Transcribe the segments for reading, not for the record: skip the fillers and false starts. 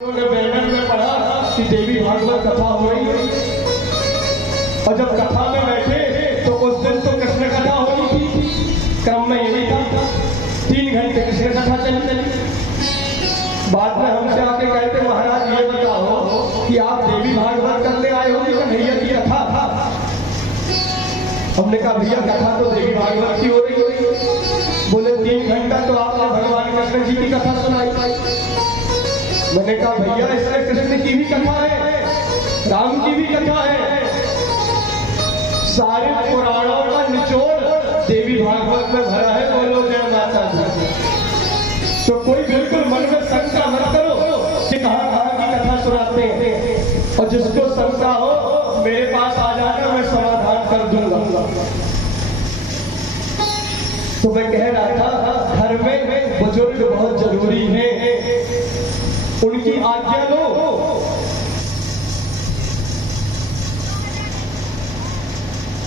उन्होंने बैनर में पढ़ा कि देवी भागवत कथा हो रही है और जब कथा में बैठे तो उस दिन तो कृष्ण कथा हो रही थी। क्रम में यही था, 3 घंटे कृष्ण कथा चली। बाद में हमसे आके कहते महाराज ये बताओ कि आप देवी भागवत करने आए हो या भैया की कथा था। हमने कहा भैया कथा तो देवी भागवत की हो रही है। बोले 3 घंटा तो आपने भगवान कृष्ण जी की कथा सुनाई। मैंने कहा भैया इसमें कृष्ण की भी कथा है, राम की भी कथा है। सारे पुराणों का निचोड़ देवी भागवत में भरा है। बोलो जय माता दी। तो कोई बिल्कुल मन में शंका मत करो कि कहाँ की कथा सुनाते हैं, और जिसको शंका हो मेरे पास आ जाना, मैं समाधान कर दूंगा। तो मैं कह रहा था घर में बुजुर्ग बहुत जरूरी है, उनकी आज्ञा लो।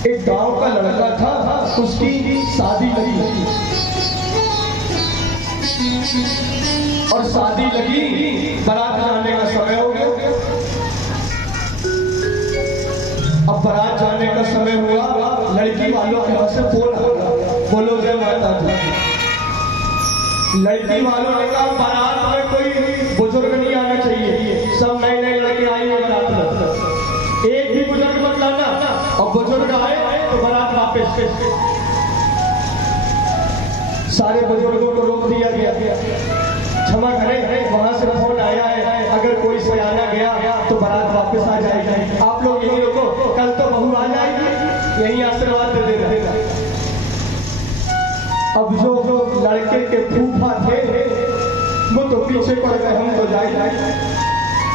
एक गांव का लड़का था, उसकी शादी लगी और शादी लगी, बारात जाने का समय हो गया। अब बारात जाने का समय हुआ, लड़की वालों के पास से फोन आ गया। बोलो जय माता दी। लड़की वालों ने कहा बारात में कोई बुजुर्ग नहीं आना चाहिए, सब नए नए लड़के आएंगे बारात में, एक भी बुजुर्ग मत लाना, और बुजुर्ग आए तो बारात वापस। सारे बुजुर्गों को रोक दिया गया। क्षमा करें, वहां से फोन आया है, अगर कोई सयाना गया तो बारात वापस आ जाएगी। आप लोग यही रुको, कल तो बहू आ जाएगी, यही आशीर्वाद दे देना। अब जो लड़के के फूफा थे वो तो पीछे पड़ गए, हम तो जाए।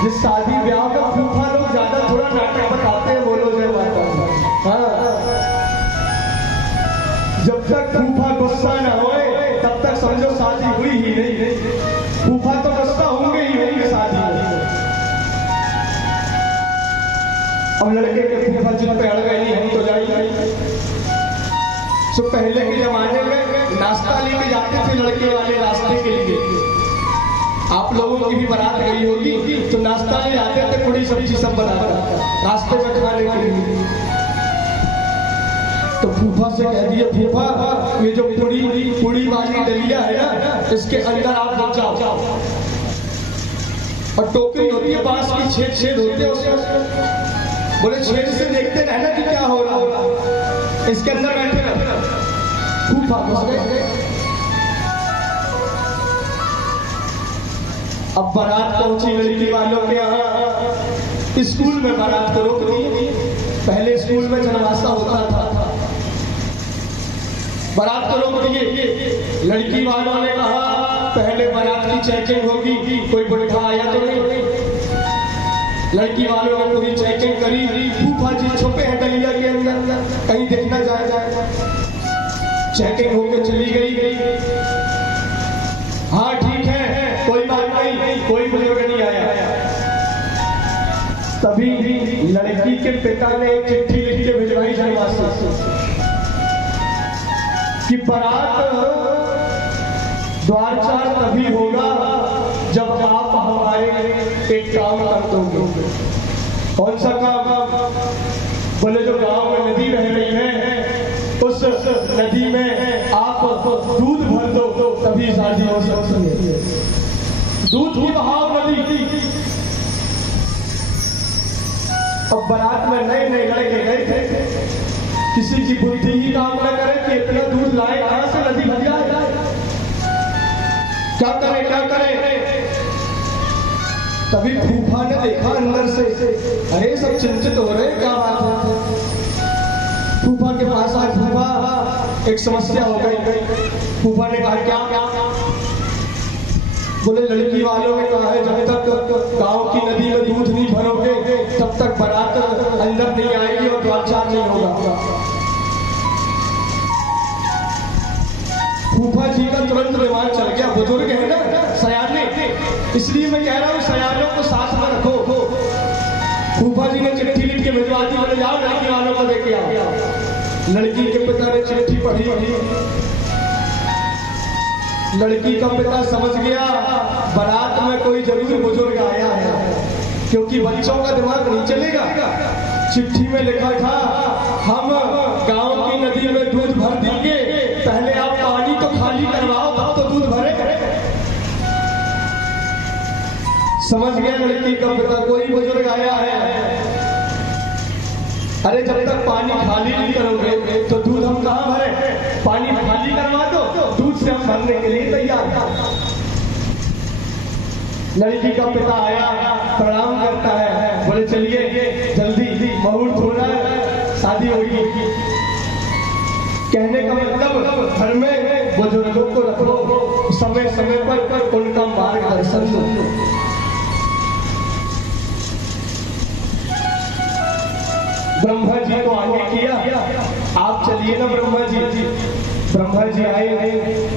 जिस शादी ब्याह का फूफा लोग ज्यादा थोड़ा नाटक बताते हैं। बोलो जय माता दी। हाँ, जब तक फूफा गुस्सा न होए तब तक समझो शादी हुई ही नहीं। फूफा तो गुस्सा होंगे ही होंगे शादी में। अब लड़के के फूफा जिन पे अड़ गए, नहीं हम तो जाए। तो पहले के जमाने में नाश्ता लेके जाते थे लड़के वाले रास्ते के लिए। आप लोगों की भी बारात गई होगी तो नाश्ता ले आते थे, पूरी सब्जी सब बनाकर रास्ते में खाने के लिए। तो फूफा से कह दिया फूफा ये जो पूरी वाली डलिया है ना, इसके अंदर आप लग जाओ। और टोकरी होती है बांस की, छेद होते हैं उसमें। बोले छेद से देखते रहना कि क्या हो रहा, इसके अंदर बैठे रहना। फूफा घुस गए। अब बारात पहुंची लड़की वालों के यहाँ। स्कूल में बारात को रोक दी। पहले स्कूल में जनवासा होता था, बारात को रोक दिए। लड़की वालों ने कहा पहले बारात की चेकिंग होगी, कोई बुढ़ा आया तो नहीं। लड़की वालों ने पूरी चेकिंग करी। फूफा जी छुपे हैं डलिया के अंदर, कहीं देखना जाए। चेकिंग होकर चली गई। हाँ ठीक है, कोई बात नहीं, कोई बुजुर्ग नहीं आया। तभी लड़की के पिता ने एक चिट्ठी लिख के भिजवाई जनवासा कि बारात द्वारचार तभी होगा जब आप हमारे एक काम कर दोगे। कौन सा काम? बोले जो गांव में नदी बह रही है, उस नदी में आप दूध भर दो तभी शादी हो सकती है। दूध की बहाव नदी। अब बारात में नए नए लड़के गए थे, किसी की बुद्धि ही काम न करे कि इतना दूध लाए कहां से, नदी भर जाए। क्या करे। तभी फूफा ने देखा अंदर से, अरे सब चिंतित हो रहे, क्या बात है। फूफा के पास आए, फूफा एक समस्या हो गई। फूफा ने कहा क्या? बोले लड़की वालों ने कहा है जब तक गांव की नदी में दूध नहीं भरोगे तब तक बारात अंदर नहीं आएगी और द्वारचार नहीं होगा। फूफा जी का तुरंत दिमाग चल गया, बुजुर्ग है ना, सयाने, इसलिए मैं कह रहा हूँ सयानों को साथ में रखो। फूफा जी ने चिट्ठी लिख के भिजवा दी। बोले जाओ लड़की वालों को देके आओ। लड़की के पिता ने चिट्ठी पढ़ी। लड़की का पिता समझ गया बारात में कोई जरूर बुजुर्ग आया है, क्योंकि बच्चों का दिमाग नहीं चलेगा। चिट्ठी में लिखा था, हम गांव की नदी में दूध भर देंगे, पहले आप पानी तो खाली करवाओ तब तो दूध भरे। समझ गए लड़की का पिता, कोई बुजुर्ग आया है। अरे जब तक पानी खाली नहीं करोगे तो दूध हम कहां भरे? पानी खाली करवा दो, दूध से हम भरने के लिए तैयार। लड़की का पिता आया, प्रणाम करता है, बोले चलिए जल्दी मुहूर्त हो रहा है, शादी होगी। कहने का मतलब घर में बुजुर्गों को रखो, समय समय पर उनका मार्गदर्शन दो। ब्रह्मा जी को आगे किया, आप चलिए ना ब्रह्मा जी। ब्रह्मा जी आए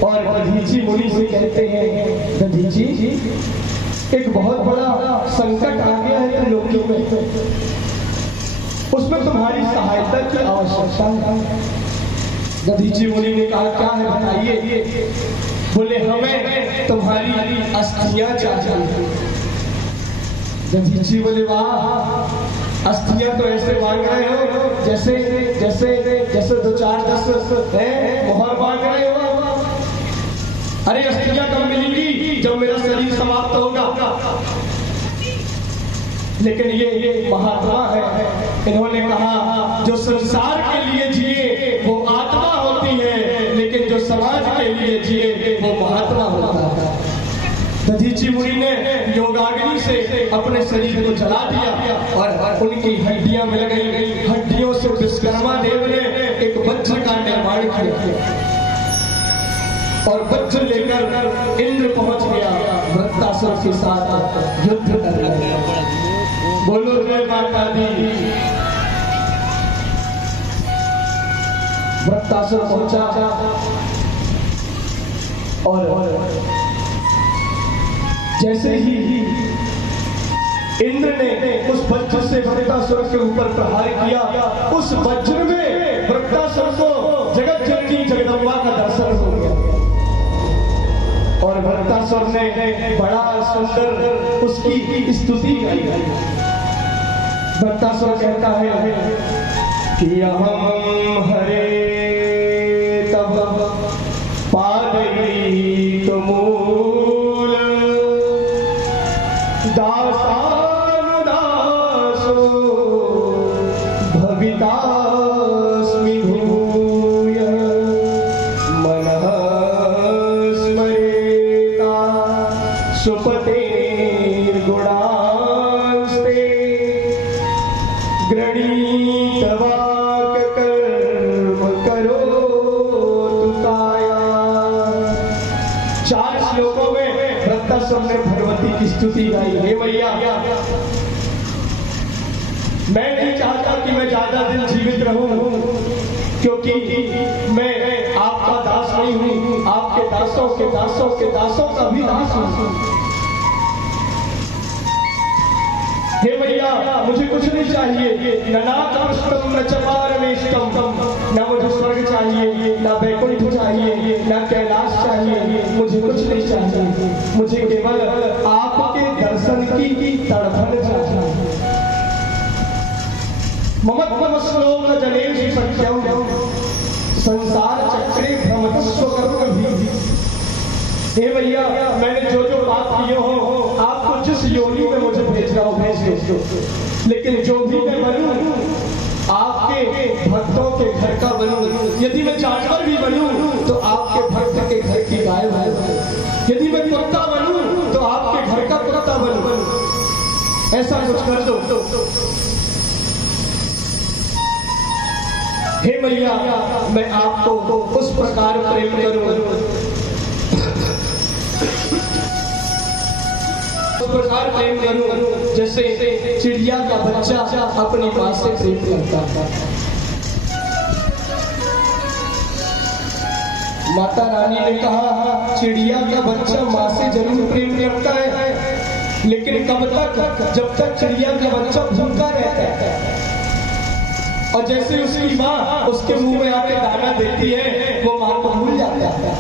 और दधीची मुनि से कहते हैं, दधीची एक बहुत बड़ा संकट आ गया है त्रिलोकी में, उसमें तुम्हारी सहायता की आवश्यकता है। दधीची मुनि ने कहा, क्या है बताइए। बोले हमें तुम्हारी अस्थियां चाहिए। दधीची बोले, वाह, अस्थियां तो ऐसे मांग रहे हो जैसे जैसे जैसे 2 4 10 मोहर मांग रहे हो। अरे अस्थियां कब मिलेंगी? जब मेरा शरीर समाप्त होगा। लेकिन ये महात्मा है, इन्होंने कहा जो संसार के लिए जिए वो आत्मा होती है, लेकिन जो समाज के लिए जिए वो महात्मा होता है। दधीची मुनि ने योगाग्नि से अपने शरीर को जला दिया और उनकी हड्डियां मिल गई। हड्डियों से विश्वकर्मा देव ने एक वज्र का निर्माण किया और वज्र लेकर इंद्र पहुंच गया, वृत्तासुर के साथ युद्ध करने लगा। बोलो जय माता दी। वृत्तासुर पहुंचा और जैसे ही इंद्र ने उस वज्र से वृत्तासुर के ऊपर प्रहार किया, उस वज्र में वृत्तासुर को जगत जननी जगदम्बा का दर्शन हो गया और वृत्तासुर ने बड़ा सुंदर उसकी स्तुति गाई। वृत्तासुर कहता है कि अहम हरे तब पादई तुमूल दासानुदासो भवितास्मि भूय मनः स्मरेता सुपते गुणास्ते गृणीतवाक कर्म करो तुकाया। 4 श्लोकों में वृत्तासुर ने भगवती की स्तुति गाई। हे मैया, मैं नहीं चाहता कि मैं ज्यादा दिन जीवित रहूं, क्योंकि मैं आपका दास नहीं हूं, आपके दासों के दासों के दासों का भी दास हूं। हे मैया, मुझे कुछ नहीं चाहिए, न नाथम न चपारमेष्टम, न मुझे स्वर्ग चाहिए, न वैकुंठ चाहिए, न कैलाश चाहिए, मुझे कुछ नहीं चाहिए। मुझे केवल आपके दर्शन की तड़फन चाहिए। ममत्वमस्लोम न जनेषु सख्यम संसार चक्रे भ्रमतस्व करुणभी। हे भैया, मैंने जो जो बात किए हो, आपको जिस योनि में मुझे भेजना हो भेज दो, लेकिन जो भी मैं बनूं आपके भक्तों के घर का बनूं। यदि मैं जानवर भी बनूं तो आपके भक्त के घर की गाय बनूं, यदि मैं कुत्ता बनूं तो आपके घर का कुत्ता बनूं। ऐसा कुछ कर दो। हे मैया, मैं आपको उस प्रकार प्रेम करूं, उस प्रकार प्रेम करूं जैसे चिड़िया का बच्चा अपनी मां से प्रेम करता था। माता रानी ने कहा, चिड़िया का बच्चा मां से जरूर प्रेम करता है, लेकिन कब तक? जब तक चिड़िया का बच्चा भूखा रहता है। और जैसे उसकी माँ उसके मुंह में आके दाना देती है, वो माँ को भूल जाता है।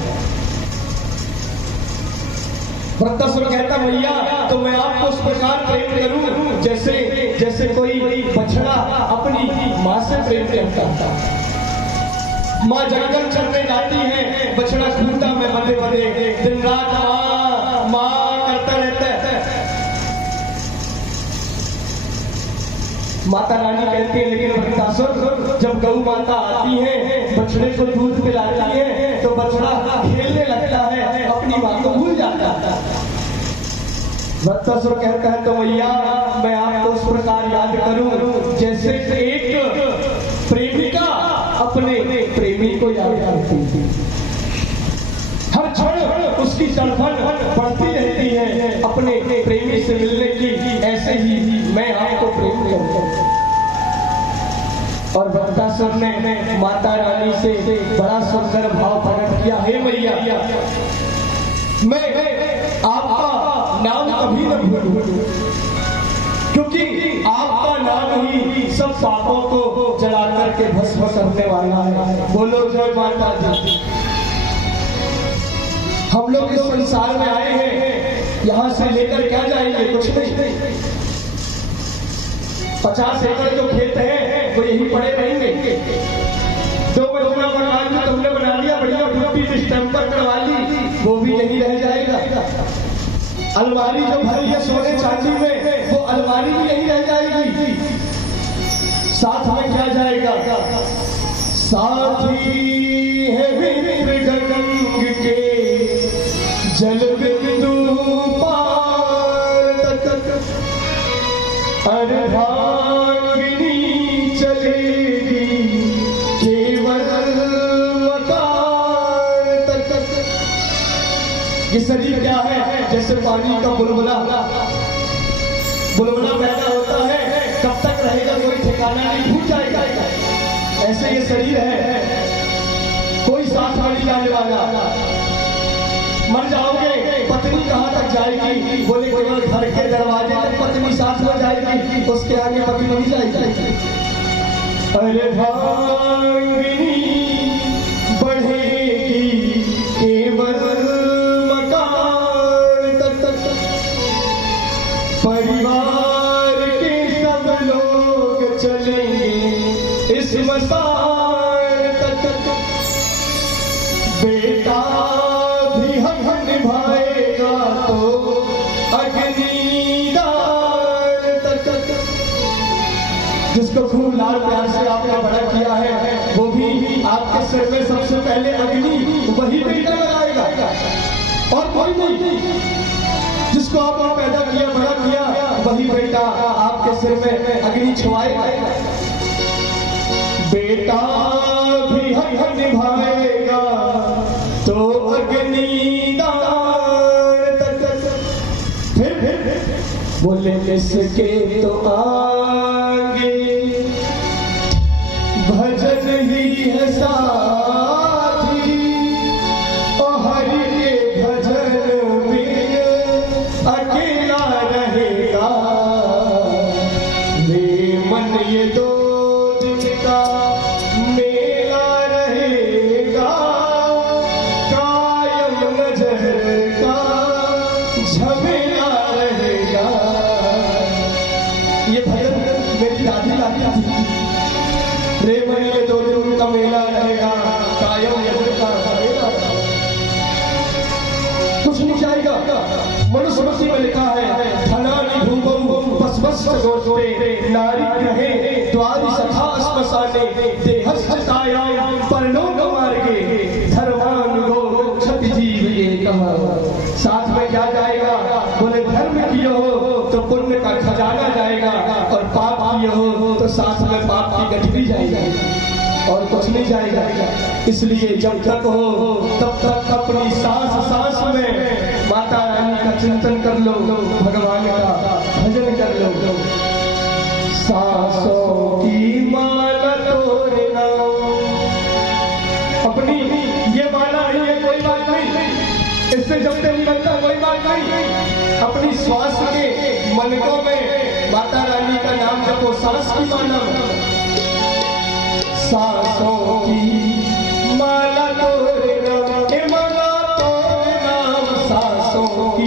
वृत्तासुर कहता भैया तो मैं आपको उस प्रकार प्रेम करूं जैसे जैसे कोई बछड़ा अपनी माँ से प्रेम करता था। माँ जंगल चलने जाती है, बछड़ा खूंटा में बंधे बंधे दिन रात माँ माँ करता रहता है। माता रानी कहती है लेकिन वृत्तासुर जब गौ माता आती है बछड़े को दूध पिलाती है तो बछड़ा खेलने लगता है, अपनी माँ को भूल जाता है। वृत्तासुर कहता है तो भैया मैं आपको उस प्रकार याद करूं जैसे एक प्रेमिका अपने प्रेमी को याद करती है। हर क्षण उसकी तड़फन बढ़ती रहती है अपने प्रेमी से मिलने की, ऐसे ही मैं आपको प्रेम करता हूं। और वृत्तासुर ने माता रानी से बड़ा सुंदर भाव प्रकट किया, हे मैया मैं आपका नाम कभी न भूलूं, क्योंकि आपका नाम ही सब पापों को जला करके भस्म करने वाला है। बोलो जय माता दी। हम लोग इस संसार में आए हैं, यहाँ से लेकर क्या जाएंगे? कुछ नहीं। 50 एकड़ जो खेत है वो यही पड़े रहेंगे। 2 मंजिला मकान जो तुमने बना लिया, बढ़िया पुट्टी स्टैम्पर करवा ली, वो भी यही रह जाएगा। अलमारी जो भरी है सोने चांदी में, वो अलमारी भी यही रह जाएगी। साथ में क्या जाएगा? साथी है मित्र गंग के जल बिंदु पार तक, अर्धांगिनी चलेगी केवल मकार तक। ये शरीर क्या है? जैसे पानी का बुलबुला पैदा होता है, कब तक रहेगा कोई ठिकाना नहीं, भूल जाएगा। ऐसे ये शरीर है, कोई साथ नहीं जाने वाला। मर जाओगे, पत्नी कहाँ तक जाएगी? बोले केवल घर के दरवाजे तक पत्नी साथ में जाएगी, उसके आगे पत्नी नहीं जाएगी। अरे भांगिनी बढ़ेगी केवल मकान तक, परिवार के सब लोग चलेंगे इस मसान तक। बेटा भी हम निभाएगा तो अग्निदान तक। जिसको खूब लाल प्यार से आपने बड़ा किया है, वो भी आपके सिर में सबसे पहले अग्नि वही बेटा लगाएगा और कोई नहीं। जिसको आपने पैदा किया, बड़ा किया, वही बेटा आपके सिर में अग्नि छुआएगा। बेटा भी हम निभाएगा तो अग्निदान तक। फिर बोले इसके तो आगे भजन ही है साथी, और हरि के भजन बिन अकेला रहेगा। रे मन ये 2 दिन का मेला रहेगा, कायम नजर का झमेला रहेगा। ये भजन मेरी दादी गाती थी। रे मन ये 2 दिन का मेला रहेगा, कायम नजर का झमेला। कुछ नहीं जाएगा। मनुस्मृति में लिखा है, धनानि भूमम पस्पस्य गोष्ठे नारी ग्रहे द्वारि सखा श्मशाने देहस्थितायां परलोक मार्गे धर्मानुगो गच्छति जीव एकः। साथ में क्या जाएगा? बोले धर्म किए हो तो पुण्य का खजाना जाएगा, और पाप किए हो तो साथ में पाप की गठरी जाएगी, और कुछ नहीं जाएगा। इसलिए जब तक हो तब तक अपनी सांस में माता रानी का चिंतन कर लो, भगवान का भजन कर लो। सांसों की माला तोड़ना, अपनी ये माला नहीं है, कोई बात नहीं, इससे जब से निकलता कोई बात नहीं। अपनी श्वास के मनकों में माता रानी का नाम जपो, सांस की माला। सांसों की माला तोड़ना, माला तोड़ना, सांसों की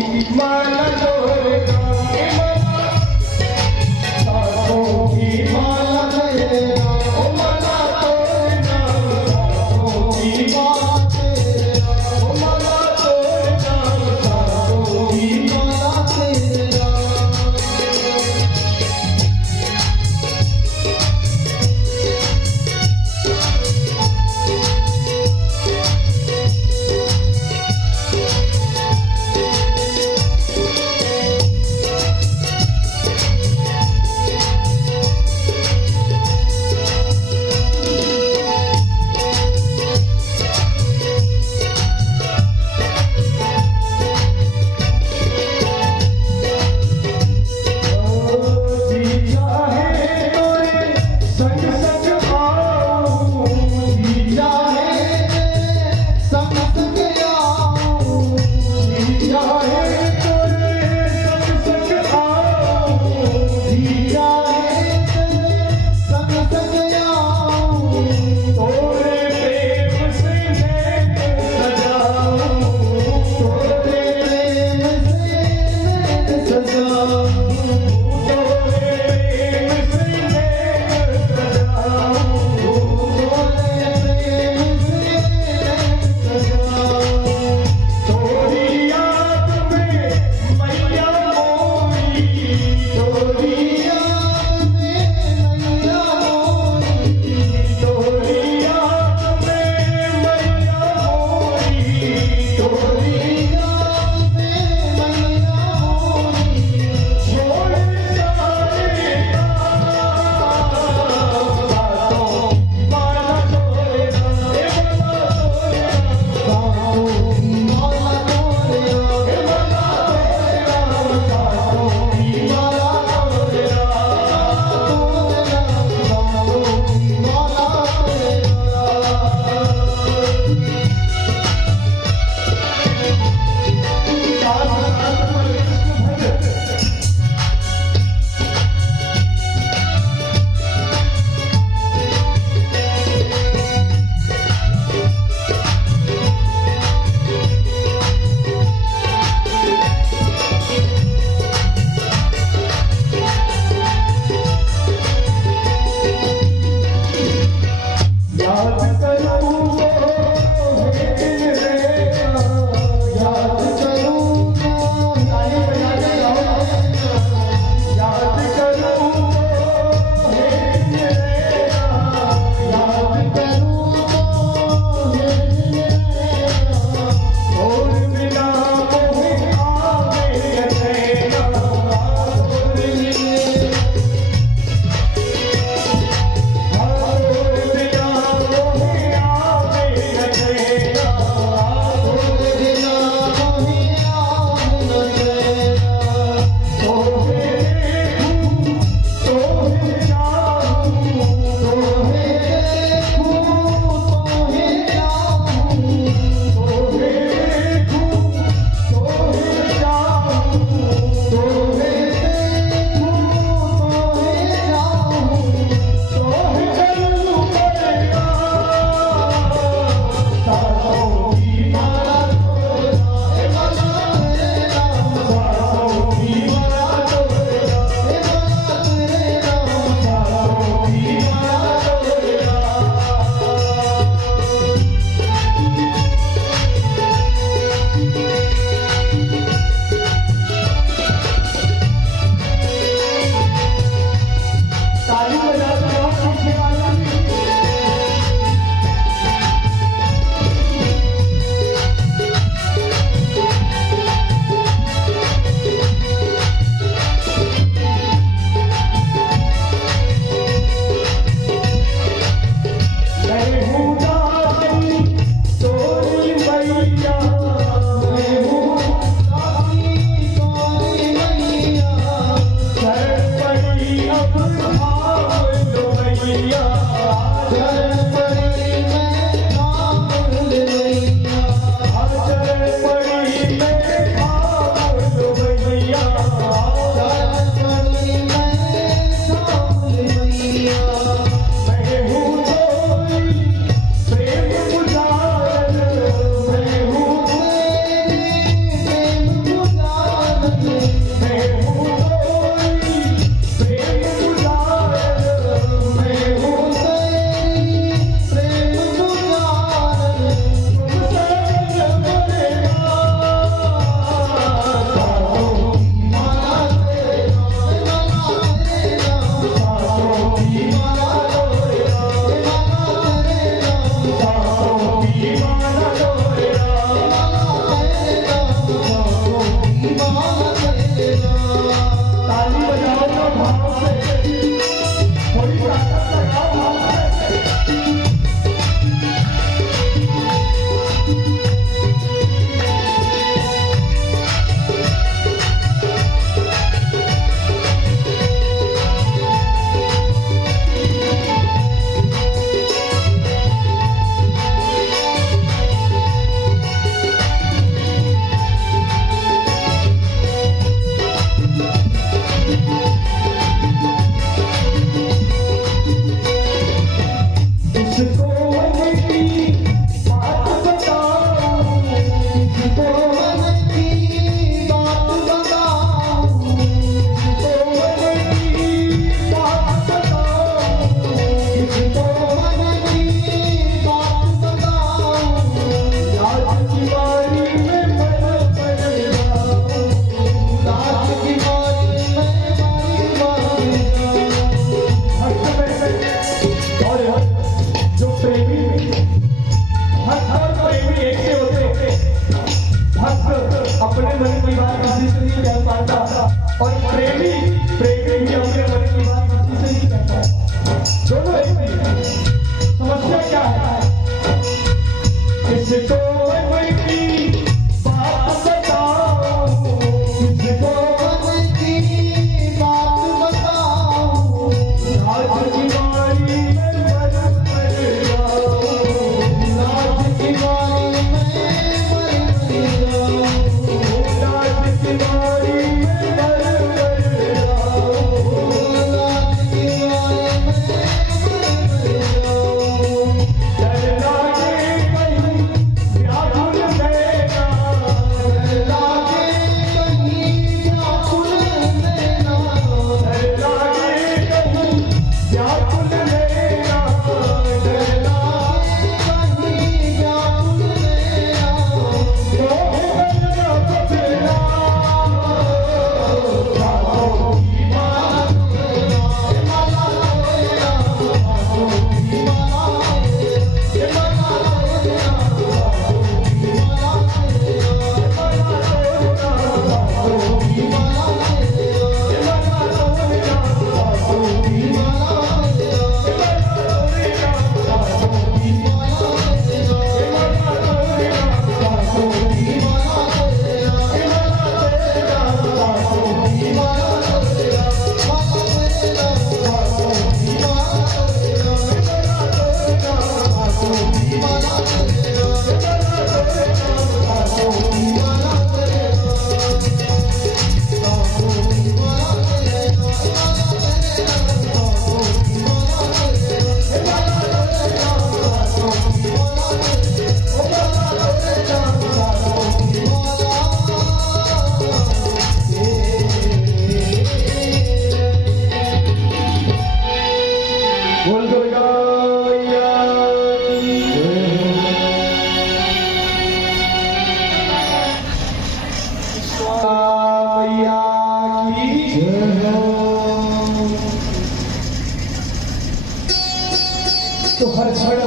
तो हर क्षण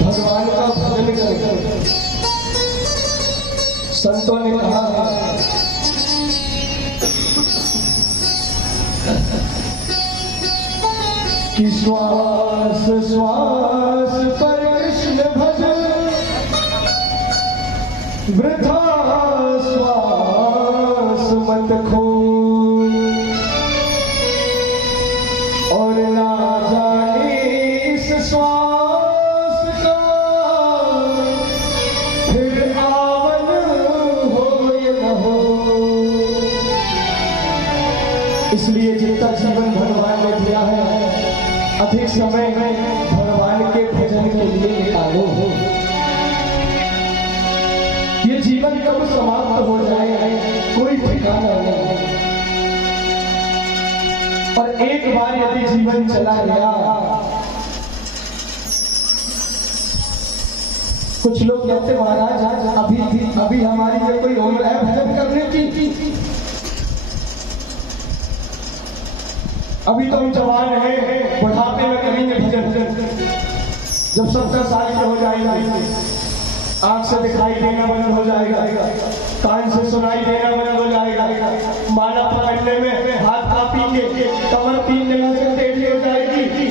भगवान का भजन करें। संतों ने कहा कि श्वास श्वास पर कृष्ण भज, वृथा श्वास मत खो, और ना जाने इस श्वास का फिर आवन हो या न हो। इसलिए जितना जीवन भगवान ने दिया है, अधिक समय भगवान के भजन के लिए निकालो। ये जीवन कब समाप्त हो जाए कोई ठिकाना नहीं, और एक बार यदि जीवन चला गया, कुछ लोग कहते महाराज आज अभी हमारी में कोई उम्र है भजन करने की, अभी तो हम जवान हैं, बुढ़ापे में करेंगे भजन। जब 70 साल के हो जाएगा, आंख से दिखाई देना बंद हो जाएगा, कान से सुनाई देना बंद हो जाएगा, माला पकड़ने में हाथ कांपेंगे, कमर 3 जगह से टेढ़ी हो जाएगी,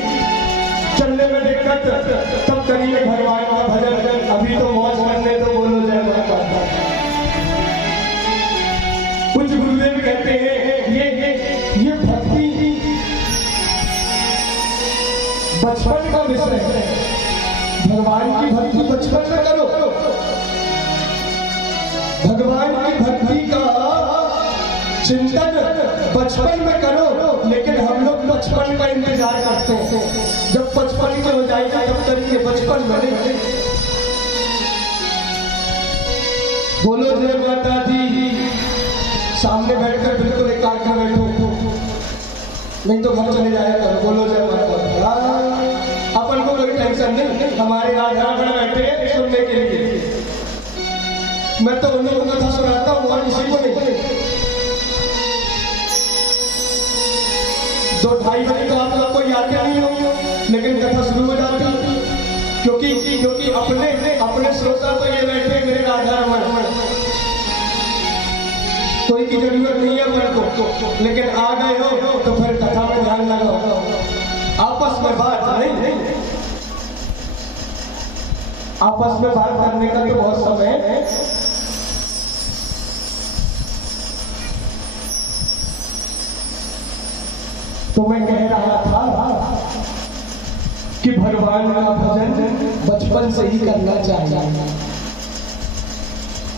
चलने में दिक्कत, तब करेंगे भगवान का भजन। अभी तो मौज करने तो बोलो जय माता। कुछ गुरुदेव कहते हैं ये भक्ति बचपन का विषय है, भगवान की भक्ति बचपन में करो, भगवान की भक्ति का चिंतन बचपन में करो। लेकिन हम लोग बचपन का इंतजार करते हैं, जब 55 के हो जाएगा तब करेंगे, बचपन में नहीं। बोलो जय माता दी। सामने बैठकर बिल्कुल एकाग्र बैठो, नहीं तो घर चले जाएगा। बोलो जय माता दी। अपन को कोई टेंशन नहीं, हमारे राधा बड़ा बैठे हैं सुनने के लिए। मैं तो उन लोगों को कथा सुनाता हूँ और इसी को नहीं। 2-2:30 बजे तो आप लोग को याद नहीं हो, लेकिन कथा शुरू हो जाती, क्योंकि अपने श्रोता तो ये बैठे मेरे राधा रमन, कोई की जरूरत नहीं है मन को, लेकिन आ गए हो तो फिर कथा में ध्यान लगाओ। आपस में बात नहीं, आपस में बात करने का तो बहुत समय है। तो मैं कह रहा था कि भगवान का भजन बचपन से ही करना चाहिए,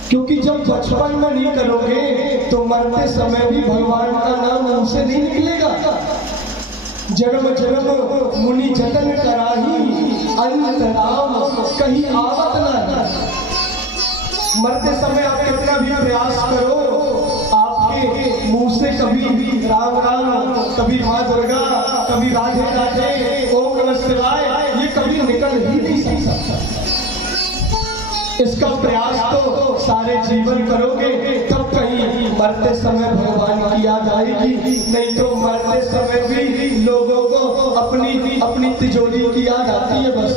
क्योंकि जब बचपन में नहीं करोगे तो मरते समय भी भगवान का नाम मुंह से नहीं निकलेगा। जन्म जन्म मुनि जतन कराही, अंत राम कहीं आवत न। मरते समय आप कितना भी प्रयास करो, आपके मुंह से कभी राम राम, कभी मां दुर्गा, कभी राधे राधे, ओम नमः शिवाय, ये कभी निकल ही नहीं सकता। इसका प्रयास तो सारे जीवन करोगे, तब कहीं मरते समय भगवान की याद आएगी। नहीं तो मरते समय भी लोगों को अपनी तिजोरी की याद आती है बस,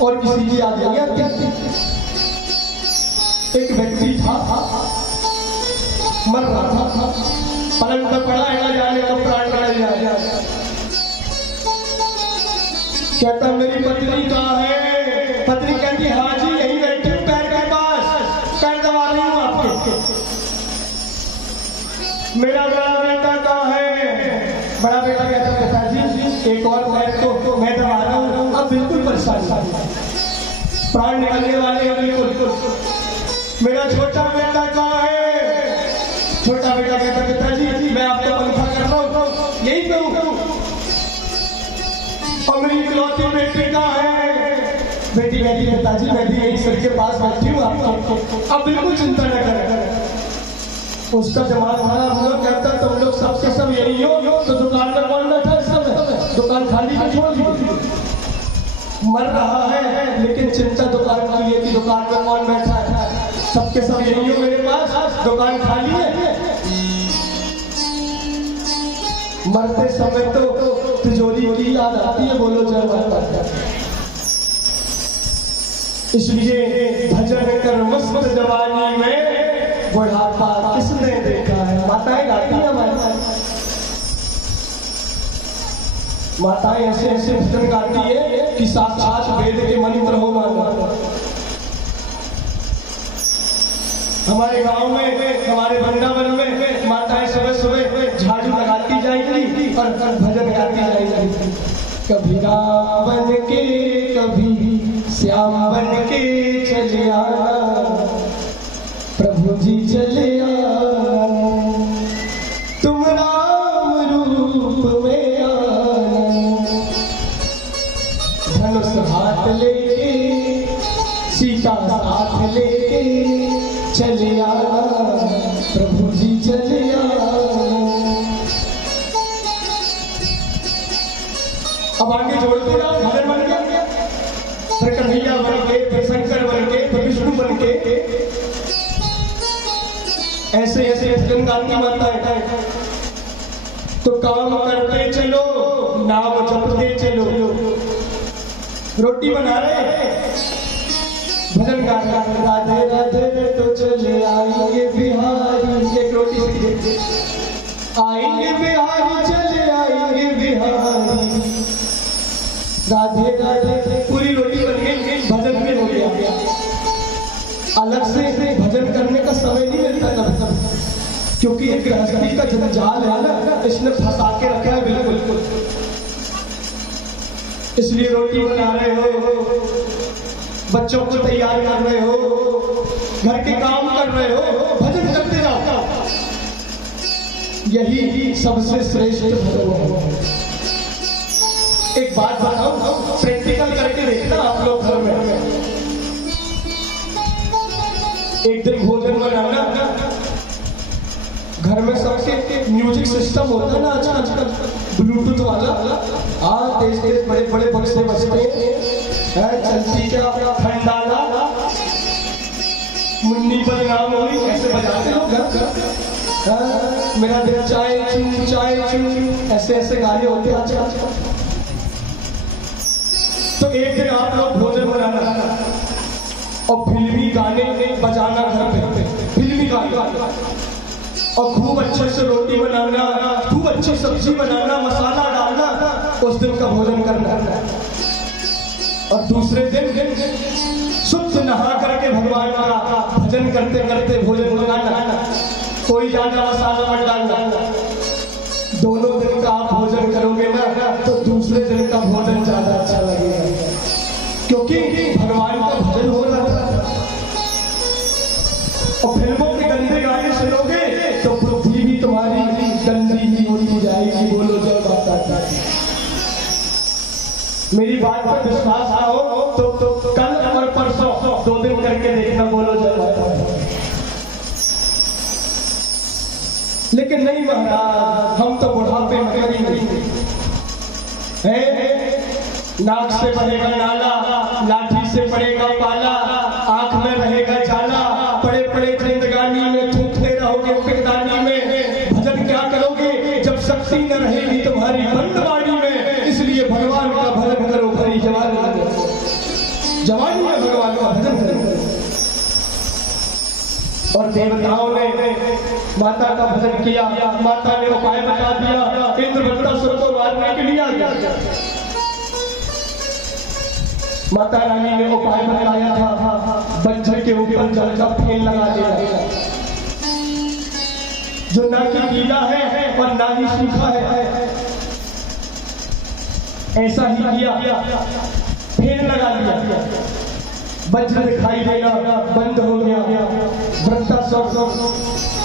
और किसी की याद नहीं आती। एक व्यक्ति था, मर रहा था, पलंग पर पड़ा है, न जाने कब प्राण निकल जाए। कहता मेरी पत्नी कहाँ है? पत्नी कहती हाँ जी यही बैठी पैर के पास, पैर दबा रही हूँ आपके। मेरा बड़ा बेटा कहाँ है? बड़ा बेटा कहता पिताजी एक और पैर तो मैं दबा रहा हूँ, अब बिल्कुल परेशान, प्राण निकलने वाले हैं बिल्कुल। मेरा छोटा बेटा कहाँ है? छोटा बेटा कहता पिताजी मैं आपको पंखा कर रहा हूँ, यही पे हूँ। और मेरी इकलौती बेटी कहाँ है? बेटी कहती पिताजी मैं भी यही सर के पास बैठी हूँ, आपको अब बिल्कुल चिंता न करें। उसका दिमाग खराब हुआ, कहता तुम लोग सबके सब यही हो, तो दुकान में कौन बैठा इस समय? दुकान खाली क्यों छोड़ दी? मर रहा है लेकिन चिंता दुकान की है कि दुकान में कौन बैठा है। सबके सब यही हो मेरे पास, दुकान खाली है। मरते समय तो तिजोरी की याद आती है, बोलो जय माता दी। इसलिए भजन कर मस्त जवानी में, बुढ़ापा किसने देखा है। माताएं गाती हैं हमारी, माताएं ऐसे ऐसे भजन गाती है कि साक्षात वेद के मंत्र हो मानो। हमारे गांव में, हमारे वृंदावन में माताएं सुबह सुबह झाड़ू लगाती जाएंगी और भजन गाती जाएंगी। कभी राम बन के, कभी श्याम बन के चले आना, प्रभु जी चले आना, तुम राम रूप में आना। धनुष हाथ लेके, सीता साथ लेके चले आना, प्रभु जी चले आना। अब आगे जोड़ते जाओ, भजन बन गया, फिर कन्हैया बन के, फिर शंकर बन के, फिर विष्णु बन के, ऐसे ऐसे भजन गाती माता है। तो काम करते चलो, नाम जपते चलो। रोटी बना रहे, भजन गा रहे, राधे राधे तो चले आएंगे बिहारी। एक रोटी से आएंगे बिहारी, चले आएंगे बिहारी। राधे राधे, पूरी रोटी बन गई, भजन भी हो गया। अलग से भजन करने का समय नहीं मिलता कभी, क्योंकि एक गृहस्थी का जंजाल है ना, इसने फंसा के रखा है बिल्कुल। इसलिए रोटी बना रहे हो, बच्चों को तैयार कर रहे हो, घर के काम कर रहे हो, भजन करते जाओ। यही सबसे श्रेष्ठ भजन है। एक बात बताओ, प्रैक्टिकल करके देखना आप लोग घर में। एक दिन भोजन बनाना, घर में सबके म्यूजिक सिस्टम होता है ना आजकल, ब्लूटूथ वाला। हाँ, तेज तेज बड़े बड़े बक्से बजते हैं, चलती क्या खंडाला, मुन्नी बदनाम हुई, ऐसे बजाते लोग घर। मेरा दिल चाय चू, चाय चू, ऐसे ऐसे गाने होते हैं आजकल। तो एक दिन आप लोग भोजन बनाना और फिल्मी गाने बजाना घर पे, फिल्मी गाने, और खूब अच्छे से रोटी बनाना, खूब अच्छी सब्जी बनाना, मसाला डालना, उस दिन का भोजन करना। और दूसरे दिन शुद्ध नहा करके भगवान का भजन करते करते भोजन बनाना, कोई ज्यादा मसाला मत डालना। दोनों दिन का आप भोजन करोगे ना, तो दूसरे दिन का भोजन ज्यादा अच्छा लगेगा, क्योंकि भगवान का भजन हो रहा था। और फिल्मों के गंदे गाने सुनोगे तो पृथ्वी भी तुम्हारी गंदी ही होती जाएगी। बोलो जय माता दी। मेरी बात पर विश्वास ना हो तो कल और परसों 2 दिन करके देखना। बोलो जय माता दी। लेकिन नहीं महाराज, हम तो बुढ़ापे में करेंगे। नाक से बहेगा नाला, लाठी से पड़ेगा पाला, आंख में रहेगा जाला, पड़े पड़े जिंदगानी में थूकते रहोगे पिकदानी में। भजन क्या करोगे जब शक्ति न रहेगी तुम्हारी बंदवाड़ी में। इसलिए भगवान का भजन करो भरी जवानी में, जवानी में भगवान का भजन करो। और देवताओं ने माता का भजन किया, माता ने उपाय बता दिया, इंद्रवृत्तासुर को मारने के लिए आ गया। माता रानी ने उपाय बताया था, बंजर के ऊपर जल का फेन लगा देना, जो ना कि गीला है और ना ही सूखा है। ऐसा ही किया, फेन लगा दिया, वज्र दिखाई देना बंद हो गया। वृत्तासुर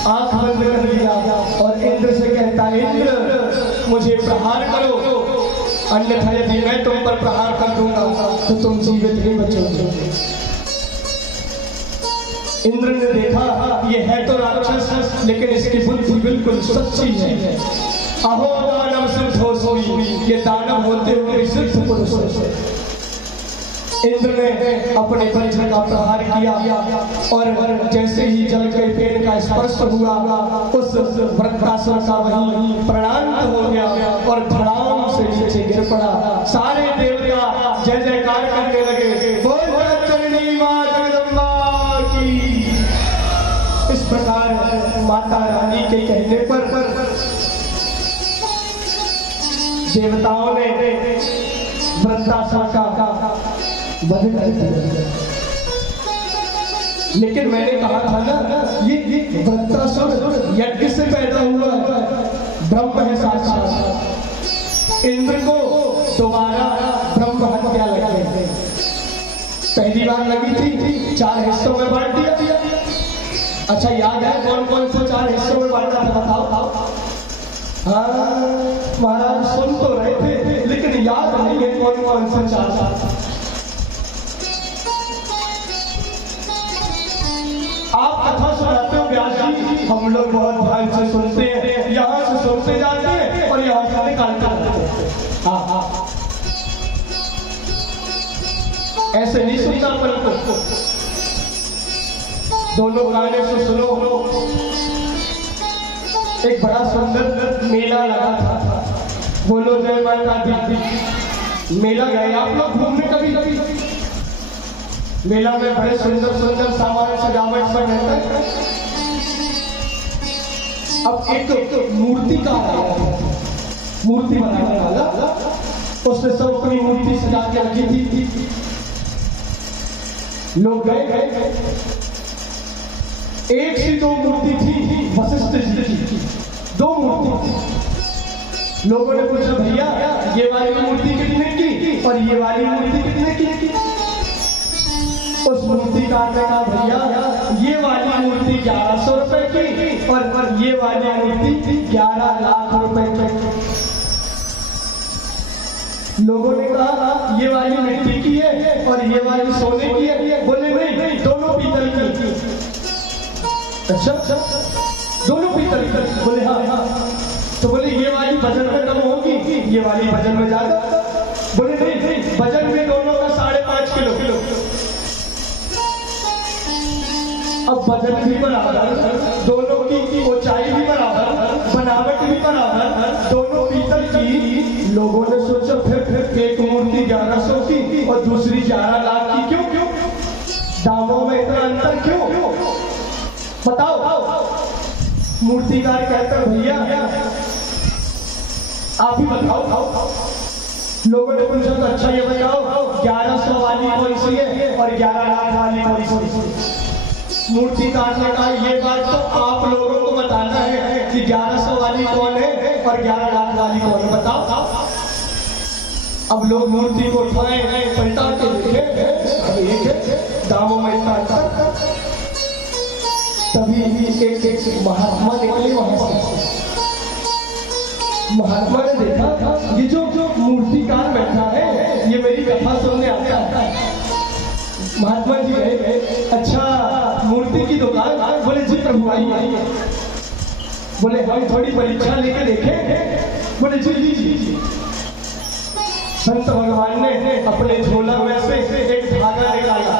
आंख बंद कर लिया और इंद्र से कहता है, इंद्र मुझे प्रहार करो, अन्यथा यदि मैं तुम पर प्रहार कर दूंगा तो तुम जीवित नहीं बचोगे। इंद्र ने देखा ये है तो राक्षस, लेकिन इसकी बुद्धि बिल्कुल सच्ची है। अहो दानव सिद्धो सोई, ये दानव होते हुए सिद्ध पुरुष। इंद्र ने अपने वज्र का प्रहार किया और जैसे ही जल के फेन का स्पर्श हुआ, उस वृत्तासुर का वही प्राणांत हो गया और धड़ाम से नीचे के कहने पर देवताओं ने वृंदासन का वध कर दिया। लेकिन मैंने कहा था ना, ये वृंदासन यज्ञ से पैदा हुआ है, ब्रह्म है साक्षात। इंद्र को दोबारा ब्रह्म हत्या लगी, पहली बार लगी थी 4 हिस्सों में बांट दिया। अच्छा याद है कौन कौन से 4 हिस्सों में बांटा था, बताओ। हाँ महाराज सुन तो रहे थे, लेकिन याद नहीं है कौन कौन से 4। आप कथा सुनाते हो व्यास जी, हम लोग बहुत ध्यान से सुनते हैं, यहाँ से सुनते जाते हैं और यहाँ से निकालते जाते हैं। हाँ ऐसे नहीं सुनता, पर दोनों गाने से सुनो। एक बड़ा सुंदर मेला लगा था, बोलो जय माता दी। मेला गए आप लोग घूमने कभी? मेला में बड़े सुंदर सुंदर सामान सजावट सब रहता है। अब एक मूर्ति का मूर्ति बनाने वाला, उसने सब अपनी मूर्ति सजा के रखी थी। लोग गए, एक से 2 मूर्ति थी वशिष्ठ जी की, 2 मूर्ति थी। लोगों ने पूछा भैया ये वाली मूर्ति कितने की और ये वाली मूर्ति कितने की? उस मूर्तिकार ने कहा भैया ये वाली मूर्ति 1100 रुपए की और ये वाली मूर्ति 11 लाख रुपए की। लोगों ने कहा ये वाली मिट्टी की है और ये वाली सोने की है। बोले नहीं, दोनों पीतल की। अच्छा दोनों पीतल की? बोले हाँ। तो बोले ये वाली वजन में कम होगी, ये वाली वजन में ज्यादा? बोले नहीं, वजन में दोनों का 5.5 किलो। अब वजन भी बराबर, दोनों की ऊंचाई भी बराबर, बनावट भी बराबर, दोनों पीतल की। लोगों ने सोचा फिर एक मूर्ति 1100 की और दूसरी 11 लाख की क्यों? दामों में इतना अंतर क्यों? बताओ। मूर्तिकार कहता भैया आप ही बताओ। लोगों ने पूछा तो अच्छा ये बताओ 1100 वाली कौन सी है और 11 लाख वाली कौन सी? मूर्तिकार ने कहा ये बात तो आप लोगों को बताना है कि 1100 वाली कौन है और 11 लाख वाली कौन है, बताओ। अब लोग मूर्ति को उठाए, पलटा के देखे, अब एक है, दामों में इतना अंतर। तभी एक महात्मा निकले वहां से। महात्मा ने देखा ये जो मूर्तिकार बैठा है ये मेरी कथा सुनने आता है। महात्मा जी गए, अच्छा मूर्ति की दुकान? बोले जी प्रभु आइए। बोले हम थोड़ी परीक्षा लेके देखें? बोले जी। संत भगवान ने अपने झोला में से एक धागा निकाला,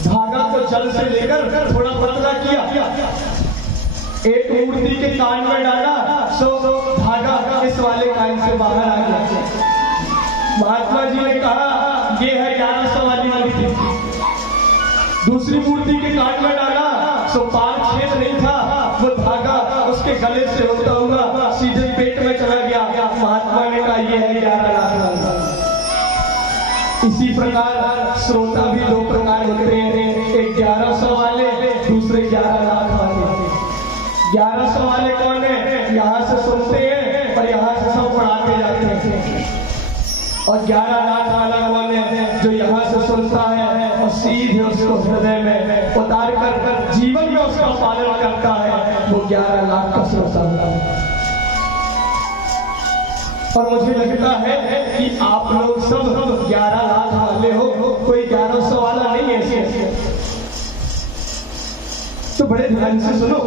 धागा को जल से लेकर थोड़ा पतला किया, एक मूर्ति के कान में डाला, सो धागा इस वाले कान से बाहर आ गया। महात्मा जी ने कहा ये है 1100 वाली मूर्ति। दूसरी मूर्ति के कान में डाला, सो पार छेद नहीं था, वो धागा उसके गले से होता हुआ सीधे पेट में चला गया। महात्मा ने कहा ये है 11 लाख। इसी प्रकार श्रोता भी 2 प्रकार होते हैं, एक 1100 वाले, दूसरे 11 लाख वाले। 1100 वाले कौन है? यहाँ से सुनते हैं और यहाँ से सब पढ़ाते जाते हैं। और 11 लाख वाला कौन है? जो यहाँ से सुनता है और सीधे उसको हृदय में उतार कर जीवन में उसका पालन करता है, वो 11 लाख का श्रोता है। और मुझे लगता है कि आप लोग सब 11 लाख वाले हो, कोई 1100 वाला नहीं है। तो बड़े ध्यान से सुनो।